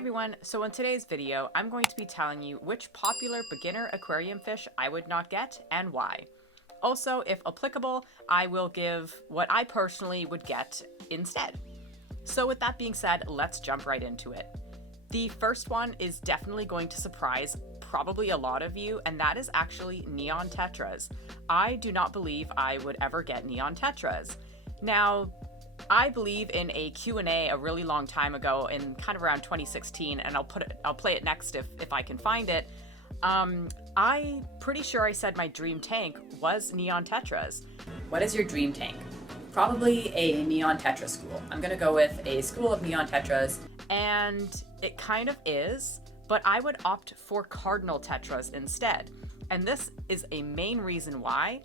everyone, so in today's video, I'm going to be telling you which popular beginner aquarium fish I would not get and why. Also, if applicable, I will give what I personally would get instead. So with that being said, let's jump right into it. The first one is definitely going to surprise probably a lot of you, and that is actually neon tetras. I do not believe I would ever get neon tetras. Now, I believe in a Q&A a really long time ago, in kind of around 2016, and I'll play it next if I can find it. I'm pretty sure I said my dream tank was neon tetras. What is your dream tank? Probably a neon tetra school. I'm gonna go with a school of neon tetras, and it kind of is, but I would opt for cardinal tetras instead. And this is a main reason why.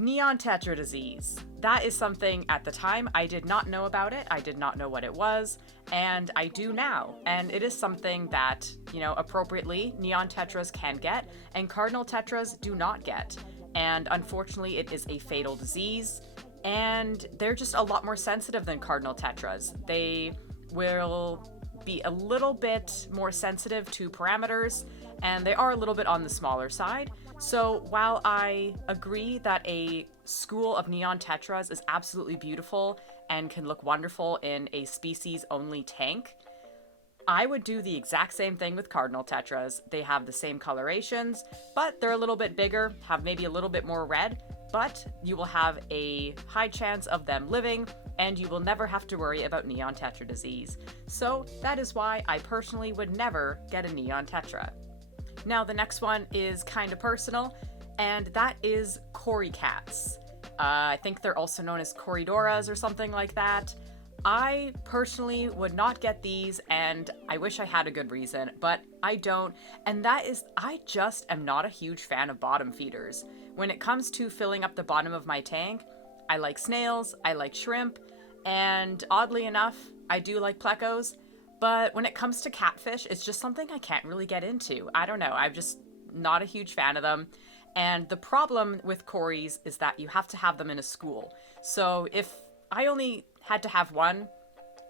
Neon tetra disease. That is something at the time I did not know about it. I did not know what it was, and I do now. And it is something that, appropriately neon tetras can get and cardinal tetras do not get. And unfortunately, it is a fatal disease, and they're just a lot more sensitive than cardinal tetras. They will be a little bit more sensitive to parameters, and they are a little bit on the smaller side. So while I agree that a school of neon tetras is absolutely beautiful and can look wonderful in a species-only tank, I would do the exact same thing with cardinal tetras. They have the same colorations, but they're a little bit bigger, have maybe a little bit more red, but you will have a high chance of them living, and you will never have to worry about neon tetra disease. So that is why I personally would never get a neon tetra. Now, the next one is kind of personal, and that is Cory cats. I think they're also known as Corydoras or something like that. I personally would not get these, and I wish I had a good reason, but I don't, and that is, I just am not a huge fan of bottom feeders. When it comes to filling up the bottom of my tank, I like snails, I like shrimp, and oddly enough, I do like plecos. But when it comes to catfish, it's just something I can't really get into. I don't know, I'm just not a huge fan of them. And the problem with Corys is that you have to have them in a school. So if I only had to have one,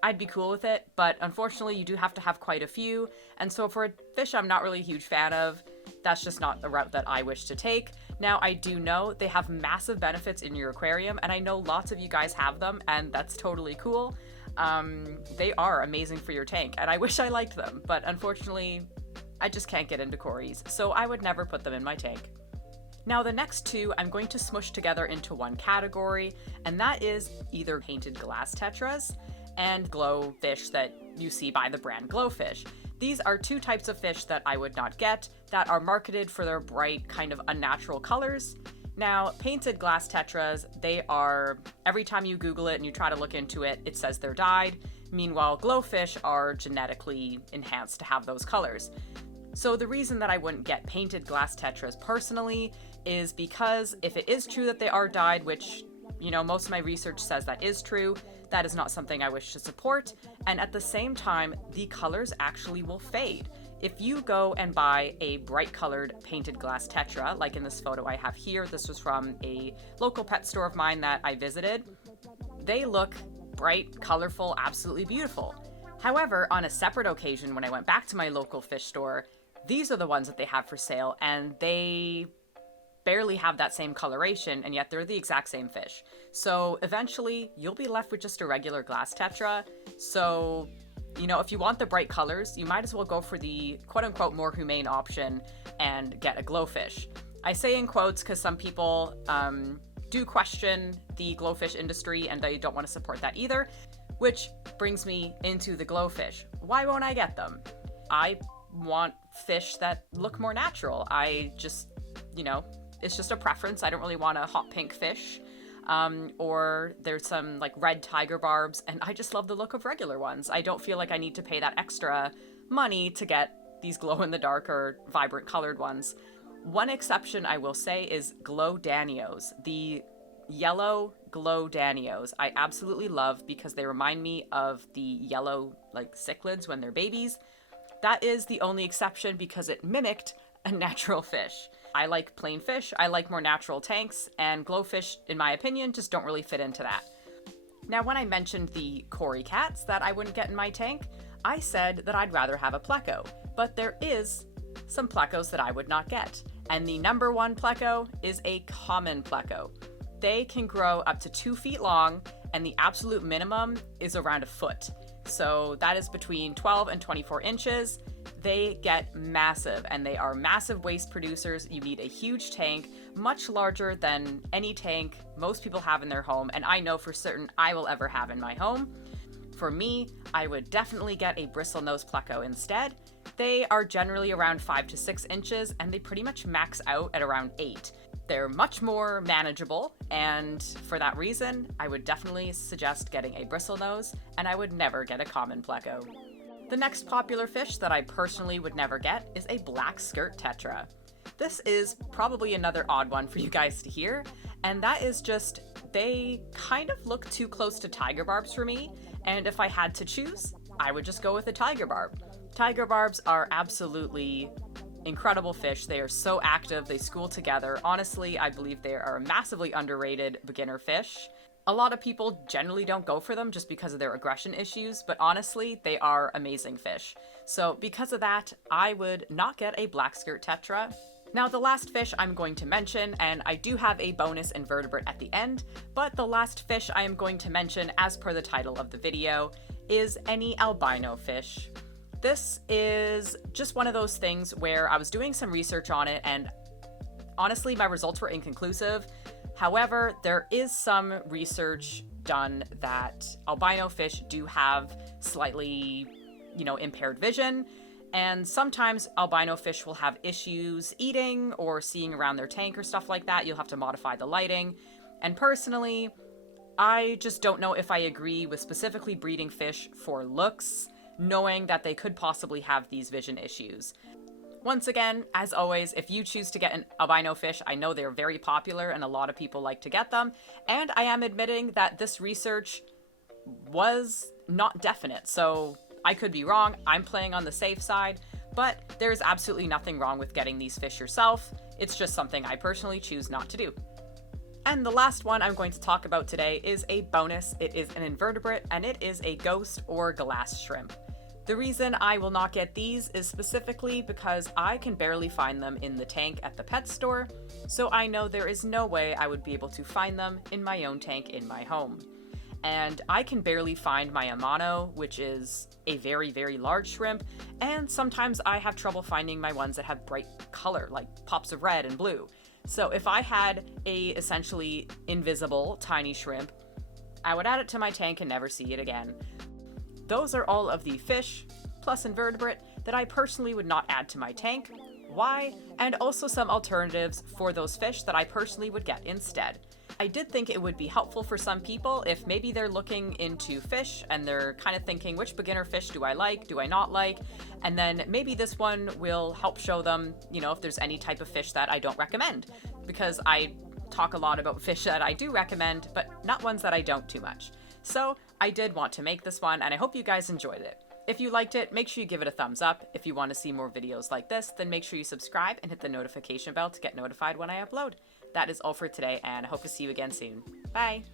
I'd be cool with it. But unfortunately, you do have to have quite a few. And so for a fish I'm not really a huge fan of, that's just not the route that I wish to take. Now, I do know they have massive benefits in your aquarium, and I know lots of you guys have them, and that's totally cool. They are amazing for your tank, and I wish I liked them, but unfortunately, I just can't get into Corys, so I would never put them in my tank. Now, the next two I'm going to smush together into one category, and that is either painted glass tetras and glow fish that you see by the brand Glofish. These are two types of fish that I would not get, that are marketed for their bright, kind of unnatural colors. Now, painted glass tetras, they are, every time you Google it and you try to look into it, it says they're dyed. Meanwhile, glowfish are genetically enhanced to have those colors. So the reason that I wouldn't get painted glass tetras personally is because if it is true that they are dyed, which, most of my research says that is true, that is not something I wish to support. And at the same time, the colors actually will fade. If you go and buy a bright colored painted glass tetra, like in this photo I have here, this was from a local pet store of mine that I visited, they look bright, colorful, absolutely beautiful. However, on a separate occasion, when I went back to my local fish store, these are the ones that they have for sale, and they barely have that same coloration, and yet they're the exact same fish. So eventually, you'll be left with just a regular glass tetra. So if you want the bright colors, you might as well go for the quote-unquote more humane option and get a glowfish. I say in quotes because some people do question the glowfish industry and they don't want to support that either, which brings me into the glowfish. Why won't I get them? I want fish that look more natural. I just, it's just a preference. I don't really want a hot pink fish. Or there's some like red tiger barbs, and I just love the look of regular ones. I don't feel like I need to pay that extra money to get these glow-in-the-dark or vibrant colored ones. One exception I will say is glow danios. The yellow glow danios I absolutely love because they remind me of the yellow cichlids when they're babies. That is the only exception because it mimicked a natural fish. I like plain fish, I like more natural tanks, and glowfish, in my opinion, just don't really fit into that. Now, when I mentioned the Cory cats that I wouldn't get in my tank, I said that I'd rather have a Pleco, but there is some Plecos that I would not get. And the number one Pleco is a common Pleco. They can grow up to 2 feet long, and the absolute minimum is around a foot. So that is between 12 and 24 inches. They get massive, and they are massive waste producers. You need a huge tank, much larger than any tank most people have in their home, and I know for certain I will ever have in my home. For me, I would definitely get a bristlenose Pleco instead. They are generally around 5 to 6 inches, and they pretty much max out at around 8. They're much more manageable, and for that reason, I would definitely suggest getting a bristlenose, and I would never get a common Pleco. The next popular fish that I personally would never get is a black skirt tetra. This is probably another odd one for you guys to hear, and that is just, they kind of look too close to tiger barbs for me, and if I had to choose, I would just go with a tiger barb. Tiger barbs are absolutely incredible fish. They are so active, they school together. Honestly, I believe they are a massively underrated beginner fish. A lot of people generally don't go for them just because of their aggression issues, but honestly, they are amazing fish. So because of that, I would not get a black skirt tetra. Now the last fish I'm going to mention, and I do have a bonus invertebrate at the end, but the last fish I am going to mention as per the title of the video is any albino fish. This is just one of those things where I was doing some research on it, and honestly my results were inconclusive. However, there is some research done that albino fish do have slightly, impaired vision, and sometimes albino fish will have issues eating or seeing around their tank or stuff like that. You'll have to modify the lighting. And personally, I just don't know if I agree with specifically breeding fish for looks, knowing that they could possibly have these vision issues. Once again, as always, if you choose to get an albino fish, I know they're very popular and a lot of people like to get them. And I am admitting that this research was not definite, so I could be wrong. I'm playing on the safe side, but there's absolutely nothing wrong with getting these fish yourself. It's just something I personally choose not to do. And the last one I'm going to talk about today is a bonus. It is an invertebrate, and it is a ghost or glass shrimp. The reason I will not get these is specifically because I can barely find them in the tank at the pet store, so I know there is no way I would be able to find them in my own tank in my home. And I can barely find my Amano, which is a very, very large shrimp, and sometimes I have trouble finding my ones that have bright color, like pops of red and blue. So if I had a essentially invisible tiny shrimp, I would add it to my tank and never see it again. Those are all of the fish, plus invertebrate, that I personally would not add to my tank. Why? And also some alternatives for those fish that I personally would get instead. I did think it would be helpful for some people if maybe they're looking into fish and they're kind of thinking, which beginner fish do I like, do I not like? And then maybe this one will help show them, if there's any type of fish that I don't recommend. Because I talk a lot about fish that I do recommend, but not ones that I don't too much. So I did want to make this one, and I hope you guys enjoyed it. If you liked it, make sure you give it a thumbs up. If you want to see more videos like this, then make sure you subscribe and hit the notification bell to get notified when I upload. That is all for today, and I hope to see you again soon. Bye!